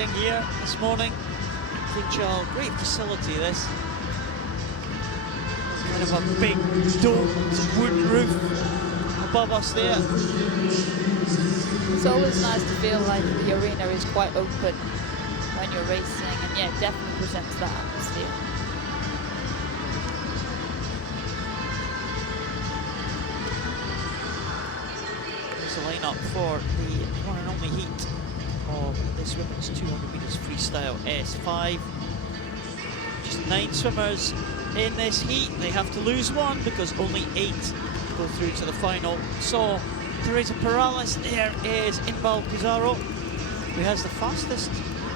Here this morning, Funchal, great facility this. Kind of a big domed wooden roof above us there. It's always nice to feel like the arena is quite open when you're racing, and yeah, it definitely presents that atmosphere. There's the lineup for the one and only heat of this women's 200 metres freestyle S5. Just 9 swimmers in this heat. They have to lose one because only 8 go through to the final. So Teresa PERALES, there is Inbal PEZARO, who has the fastest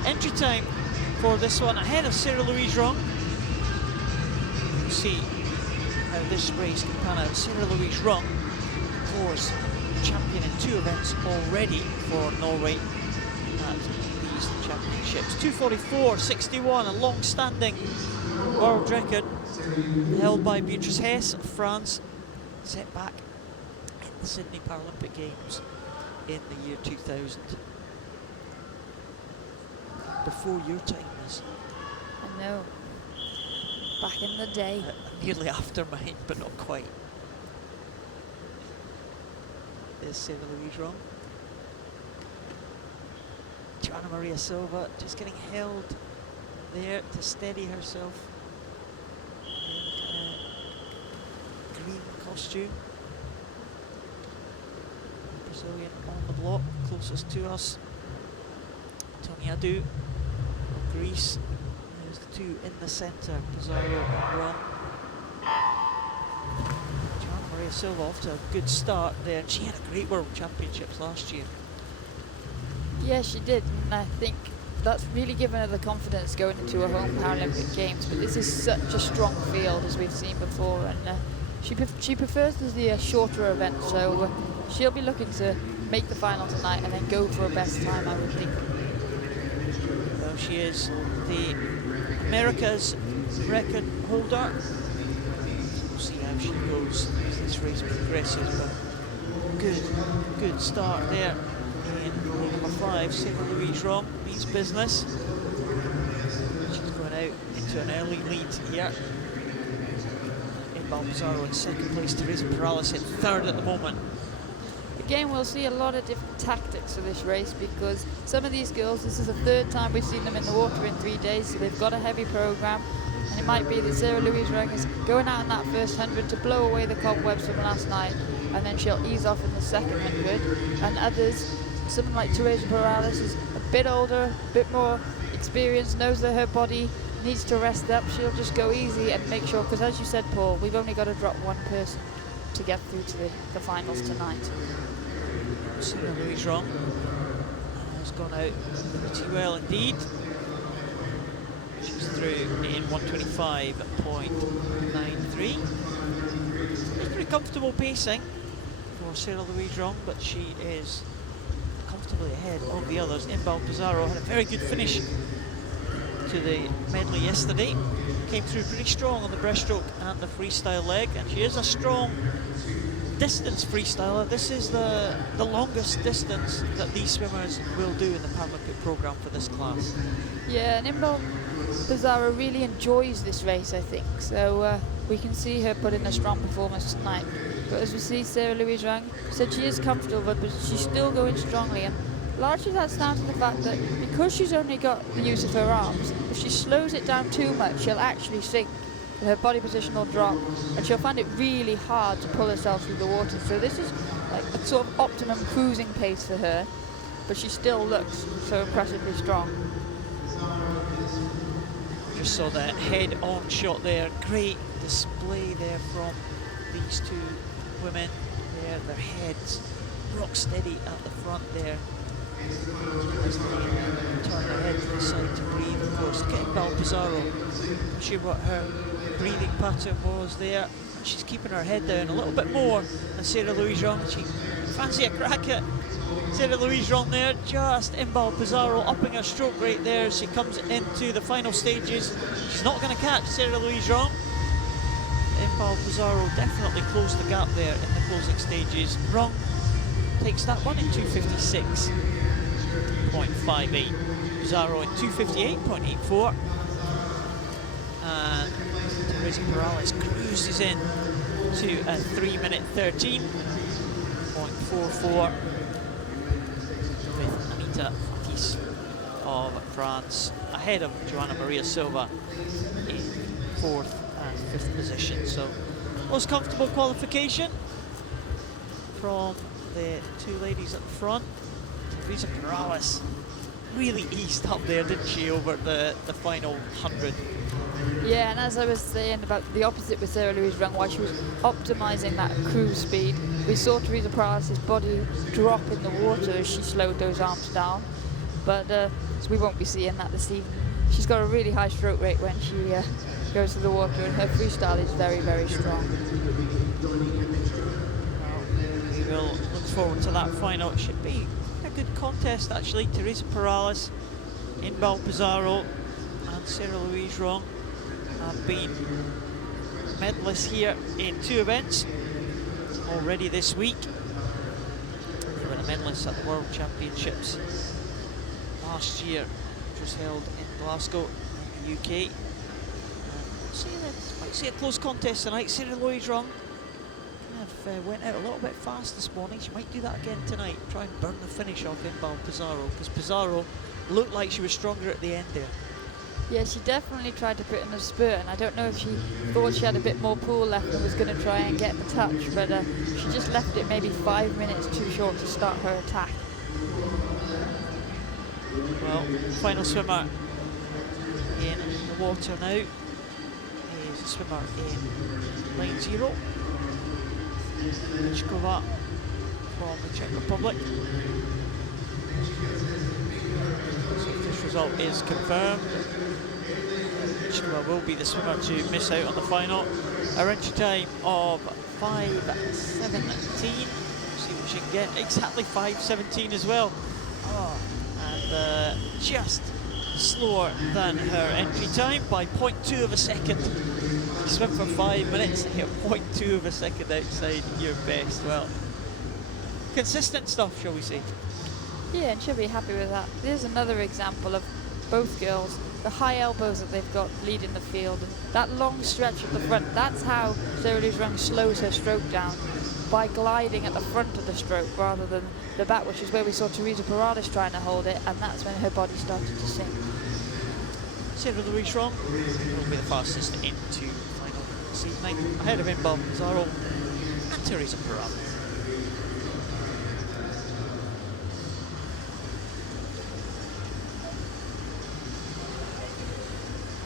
entry time for this one, ahead of Louise RUNG. We'll see how this race can pan out. Louise RUNG, of course, champion in 2 events already for Norway at these championships. 2:44.61, a long-standing world record held by Beatrice Hess of France, set back in the Sydney Paralympic Games in the year 2000. Before your time is. I know. Back in the day. Nearly after mine, but not quite. There's Louise RUNG. Joana Maria Silva just getting held there to steady herself in green costume. Brazilian on the block, closest to us. ANTONIADOU of Greece. There's the 2 in the centre, PEZARO and RUNG. Joana Maria Silva off to a good start there. She had a great World Championships last year. Yeah, she did, and I think that's really given her the confidence going into her home Paralympic Games. But this is such a strong field, as we've seen before, and she prefers the shorter event, so she'll be looking to make the final tonight and then go for a best time, I would think. Well, she is the America's record holder. We'll see how she goes as this race progresses, but good start there. In number 5, Louise RUNG means business. She's going out into an early lead here. Inbal PEZARO in 2nd place, Teresa PERALES in 3rd at the moment. Again, we'll see a lot of different tactics for this race because some of these girls, this is the 3rd time we've seen them in the water in 3 days, so they've got a heavy program. And it might be that Louise RUNG is going out in that first 100 to blow away the cobwebs from last night, and then she'll ease off in the second 100. And others, someone like Teresa PERALES is a bit older, a bit more experienced, knows that her body needs to rest up. She'll just go easy and make sure, because as you said, Paul, we've only got to drop 1 person to get through to the finals tonight. Louise RUNG has gone out pretty well indeed. She's through in 1:25.93. It's pretty comfortable pacing for Louise RUNG, but she is comfortably ahead of the others. Inbal PEZARO had a very good finish to the medley yesterday. Came through pretty strong on the breaststroke and the freestyle leg, and she is a strong distance freestyler. This is the longest distance that these swimmers will do in the Paralympic programme for this class. Yeah, and Inbal PEZARO really enjoys this race, I think, so we can see her put in a strong performance tonight. But as we see, Louise RUNG said she is comfortable, but she's still going strongly, and largely that's down to the fact that because she's only got the use of her arms, if she slows it down too much, she'll actually sink. Her body position will drop, and she'll find it really hard to pull herself through the water. So this is like a sort of optimum cruising pace for her, but she still looks so impressively strong. Just saw that head-on shot there. Great display there from these 2 women. There, their heads rock steady at the front there. As they turn their head to the side to breathe, of course. Inbal PEZARO, I'm sure what her breathing pattern was there. She's keeping her head down a little bit more than Louise RUNG. She fancy a crack at Louise RUNG there. Just Inbal PEZARO upping her stroke rate there as she comes into the final stages. She's not going to catch Louise RUNG. Inbal PEZARO definitely closed the gap there in the closing stages. RUNG takes that one in 2:56.58. PEZARO in 2:58.84. And Teresa Perales cruises in to a 3:13.44 with Anita FATIS of France ahead of Joana Maria Silva in 4th and 5th position. So most comfortable qualification from the two ladies at the front. Teresa Perales really eased up there, didn't she, over the final 100? Yeah, and as I was saying about the opposite with Sarah Louise Rung, while she was optimising that cruise speed, we saw Teresa Perales' body drop in the water as she slowed those arms down. But so we won't be seeing that this evening. She's got a really high stroke rate when she goes to the water, and her freestyle is very, very strong. We will look forward to that final. It should be a good contest, actually. Teresa Perales, Inbal, PEZARO, and Sarah Louise Rung have been medalists here in 2 events already this week. They were the medalists at the World Championships last year, which was held in Glasgow, in the UK. Might see a close contest tonight. Sarah Louise Rung kind of went out a little bit fast this morning. She might do that again tonight, try and burn the finish off Inbal PEZARO, because PEZARO looked like she was stronger at the end there. Yeah, she definitely tried to put in a spurt, and I don't know if she thought she had a bit more pool left and was going to try and get the touch, but she just left it maybe 5 minutes too short to start her attack. Well, final swimmer in the water now is a swimmer in line 0, MICKOVA from the Czech Republic. So if this result is confirmed, MICKOVA will be the swimmer to miss out on the final. A entry time of 5:17. See what she can get. Exactly 5:17 as well. Oh, and just slower than her entry time by 0.2 of a second. You swim for 5 minutes and you're 0.2 of a second outside your best. Well, consistent stuff, shall we say. Yeah, and she'll be happy with that. There's another example of both girls, the high elbows that they've got leading the field, and that long stretch at the front. That's how Sarah Louise Rung slows her stroke down, by gliding at the front of the stroke rather than the back, which is where we saw Teresa Perales trying to hold it, and that's when her body started to sink. Sarah Louise Rung will be the fastest into the final this evening, ahead of Inbal, PEZARO and Teresa Perales.